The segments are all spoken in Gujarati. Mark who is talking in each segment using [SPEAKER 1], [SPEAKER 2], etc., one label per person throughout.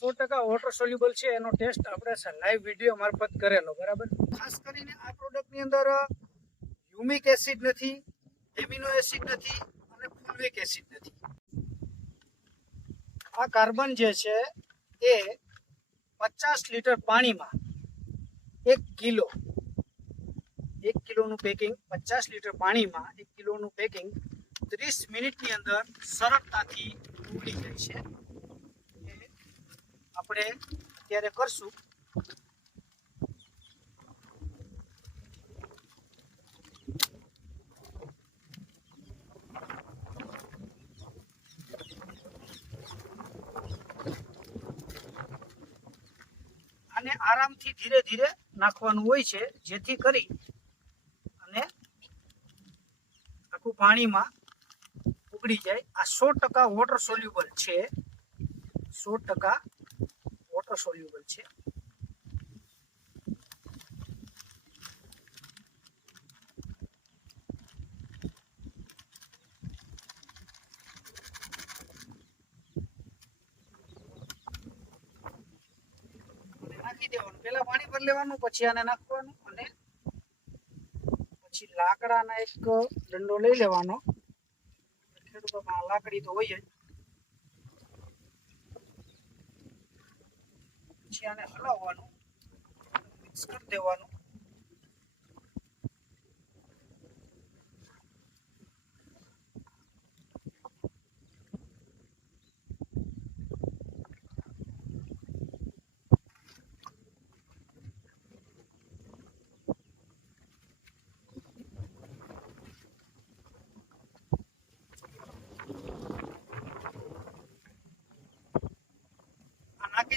[SPEAKER 1] સો ટકા વોટર સોલ્યુબલ છે, એનો ટેસ્ટ આપણે લાઈવ વીડિયો મારફત કરેલો, બરાબર? ખાસ કરીને આ પ્રોડક્ટની અંદર હ્યુમિક એસિડ નથી એમિનો એસિડ નથી અને ફુલવિક એસિડ નથી. આ કાર્બન જે છે, એ પચાસ લીટર પાણીમાં એક કિલો, એક કિલોનું પેકિંગ પચાસ લીટર પાણીમાં એક કિલોનું પેકિંગ ત્રીસ મિનિટની અંદર સરળતાથી ઉડી જાય છે. આપણે અત્યારે કરશું. અને આરામથી ધીરે ધીરે નાખવાનું હોય છે, જેથી કરી અને આખું પાણીમાં ઉગડી જાય. આ સો ટકા વોટર સોલ્યુબલ છે. સો ટકા વોટર સોલ્યુબલ છે. નાખી દેવાનું. પેલા પાણી ભરી લેવાનું, પછી આને નાખવાનું અને પછી લાકડાના એક દંડો લઈ લેવાનો. ખેડૂતો પાસે લાકડી તો હોય જ. પછી આને હલાવવાનું મિક્સ કરી દેવાનું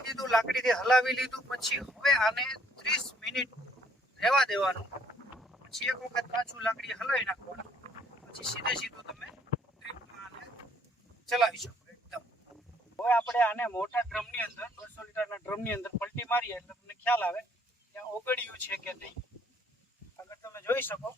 [SPEAKER 1] આ દીધું લાકડીથી હલાવી લીધું, પછી હવે આને ત્રીસ મિનિટ રહેવા દેવાનું. પછી એક વખત પાછું લાકડી હલાવી નાખવાનું. પછી સીધે સીધું તમે આને ચલાવી શકો એકદમ. હવે આપણે આને મોટા ડ્રમની અંદર બસો લીટરના ડ્રમની અંદર પલટી મારીએ એટલે તમને ખ્યાલ આવે ત્યાં ઓગળ્યું છે કે નહીં. આગળ તમે જોઈ શકો.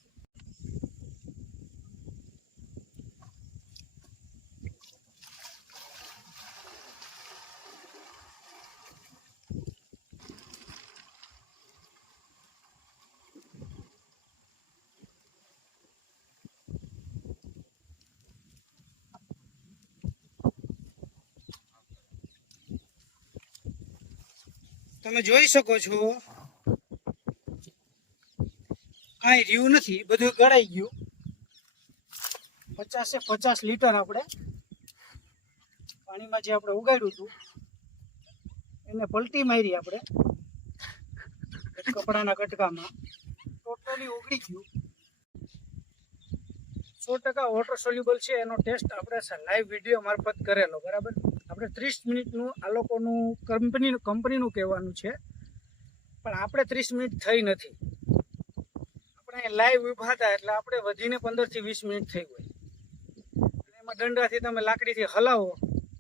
[SPEAKER 1] તમે જોઈ શકો છો. કાંઈ રહ્યું નથી, બધું ગળાઈ ગયું. પચાસે પચાસ લીટર આપણે પાણીમાં જે આપણે ઉગાડ્યું હતું, એને પલટી મારી આપણે કપડાના કટકામાં. ટોટલી ઉગડી ગયું. સો ટકા વોટર સોલ્યુબલ છે, એનો ટેસ્ટ આપણે લાઈવ વીડિયો મારફત કરેલો, બરાબર? આપણે ત્રીસ મિનિટનું આ લોકોનું કંપનીનું કંપનીનું કહેવાનું છે. પણ આપણે ત્રીસ મિનિટ થઈ નથી. આપણે લાઈવ ઊભા હતા એટલે આપણે વધીને પંદરથી વીસ મિનિટ થઈ હોય અને એમાં દંડાથી તમે લાકડીથી હલાવો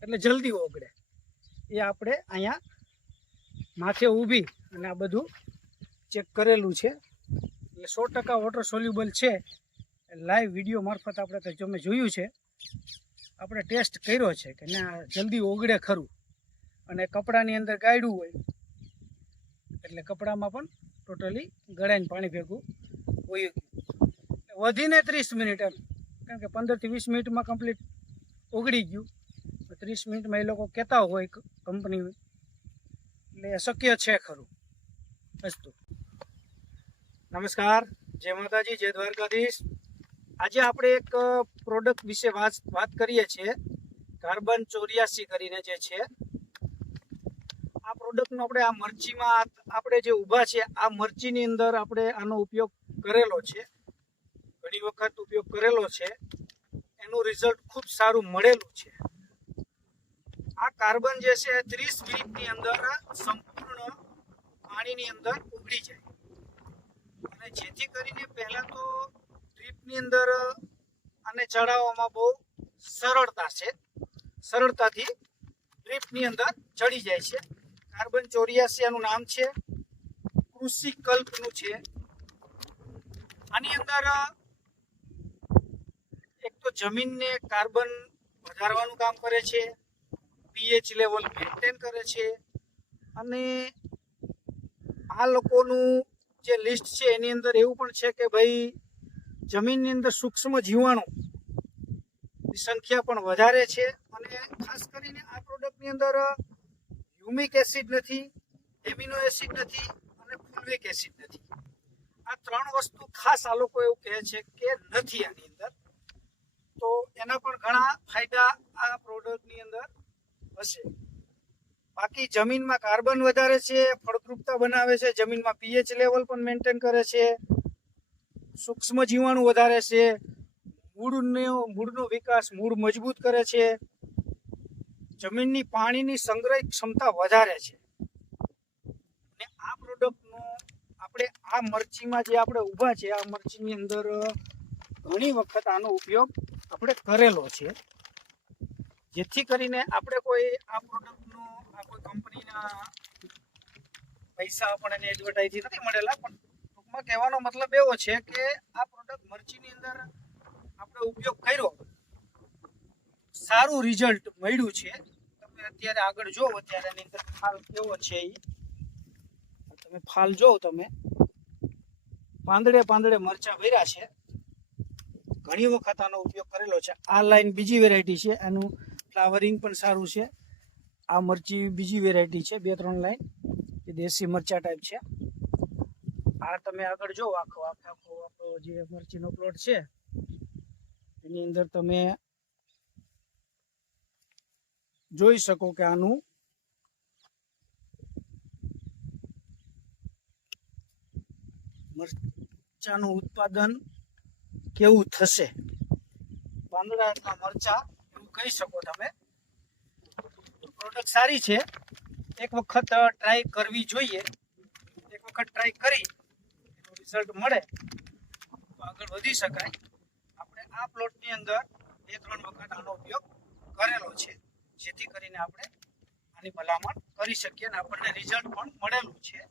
[SPEAKER 1] એટલે જલ્દી ઓગળે. એ આપણે અહીંયા માથે ઊભી અને આ બધું ચેક કરેલું છે. એટલે સો ટકા વોટર સોલ્યુબલ છે. લાઈવ વીડિયો મારફત આપણે તમે જોયું છે. આપણે ટેસ્ટ કર્યો છે કે ના, જલ્દી ઓગળે ખરું. અને કપડાની અંદર ગાયડું હોય, એટલે કપડામાં પણ ટોટલી ગળાઈને પાણી ભેગું હોય. વધીને ત્રીસ મિનિટ એમ. કારણ કે પંદરથી વીસ મિનિટમાં કમ્પ્લીટ ઓગળી ગયું. ત્રીસ મિનિટમાં એ લોકો કહેતા હોય કંપની એટલે શક્ય છે ખરું. અસ્તુ નમસ્કાર. જય માતાજી, જય દ્વારકાધીશ. આજે આપણે એક પ્રોડક્ટ વિશે વાત વાત કરીએ છીએ. કાર્બન ચોર્યાસી કરીને જે છે, આ પ્રોડક્ટનો આપણે આ મરચીમાં આપણે જે ઊભા છે આ મરચીની અંદર આપણે આનો ઉપયોગ કરેલો છે. ઘણી વખત ઉપયોગ કરેલો છે. એનું રિઝલ્ટ ખૂબ સારું મળેલું છે. આ કાર્બન જે છે, ત્રીસ મિનિટની અંદર સંપૂર્ણ પાણીની અંદર ઉગડી જાય. અને જેથી કરીને પહેલા તો ડ્રીપની અંદર આને ચડાવવામાં બહુ સરળતા છે. સરળતાથી ડ્રીપની અંદર ચડી જાય છે. કાર્બન ચોર્યાસી આનું નામ છે. કૃષિ કલ્પનું છે. આની અંદર એક તો જમીનને કાર્બન વધારવાનું કામ કરે છે. પીએચ લેવલ મેન્ટેન કરે છે. અને આ લોકોનું જે લિસ્ટ છે એની અંદર એવું પણ છે કે ભાઈ જમીનની અંદર સૂક્ષ્મ જીવાણુની સંખ્યા પણ વધારે છે અને ખાસ કરીને આ પ્રોડક્ટની અંદર હ્યુમિક એસિડ નથી એમિનો એસિડ નથી અને ફુલવિક એસિડ નથી. આ ત્રણ વસ્તુ ખાસ આ લોકો એવું કહે છે કે નથી આની અંદર. તો એના પણ ઘણા ફાયદા આ પ્રોડક્ટની અંદર હશે. બાકી જમીનમાં કાર્બન વધારે છે, ફળદ્રુપતા બનાવે છે, જમીનમાં પીએચ લેવલ પણ મેન્ટેન કરે છે. સૂક્ષ્મ જીવાણુ વધારે છે. મૂળનો મૂળનો વિકાસ મૂળ મજબૂત કરે છે. જમીનની પાણીની સંગ્રહ ક્ષમતા વધારે છે. અને આ પ્રોડક્ટનો આપણે આ મરચીમાં જે આપણે ઊભા છે, આ મરચીની અંદર ઘણી વખત આનો ઉપયોગ આપણે કરેલો છે. જેથી કરીને આપણે કોઈ આ પ્રોડક્ટનો આ કોઈ કંપનીના પૈસા આપણને એડવર્ટાઇઝ નથી મળેલા, પણ ટૂંકમાં કહેવાનો મતલબ એવો છે કે આ પ્રોડક્ટ મરચીની અંદર આપણે ઉપયોગ કર્યો. સારું રિઝલ્ટ મળ્યું છે. તમે અત્યારે આગળ જોવો અત્યારે એની અંદર ફાલ કેવો છે એ તમે ફાલ જોવો તમે. પાંદડે પાંદડે મરચા ભર્યા છે. ઘણી વખત આનો ઉપયોગ કરેલો છે. આ લાઈન બીજી વેરાયટી છે. એનું ફ્લાવરિંગ પણ સારું છે. આ મરચી બીજી વેરાયટી છે. બે ત્રણ લાઈન એ દેશી મરચા ટાઈપ છે. આ તમે આગળ જો આખો આખો આખો જે મરચીનો પ્લોટ છે, એની અંદર તમે જોઈ શકો કે આનું મરચાનું ઉત્પાદન કેવું થશે? પાંદડાના મરચા એવું કહી શકો તમે. પ્રોડક્ટ સારી છે. એક વખત ટ્રાય કરવી જોઈએ. એક વખત ટ્રાય કરી રિઝલ્ટ મળે, તો આગળ વધી શકાય. આપણે આ પ્લોટની અંદર બે ત્રણ વખત આનો ઉપયોગ કરેલો છે, જેથી કરીને આપણે આની ભલામણ કરી શકીએ અને આપણને રિઝલ્ટ પણ મળેલું છે.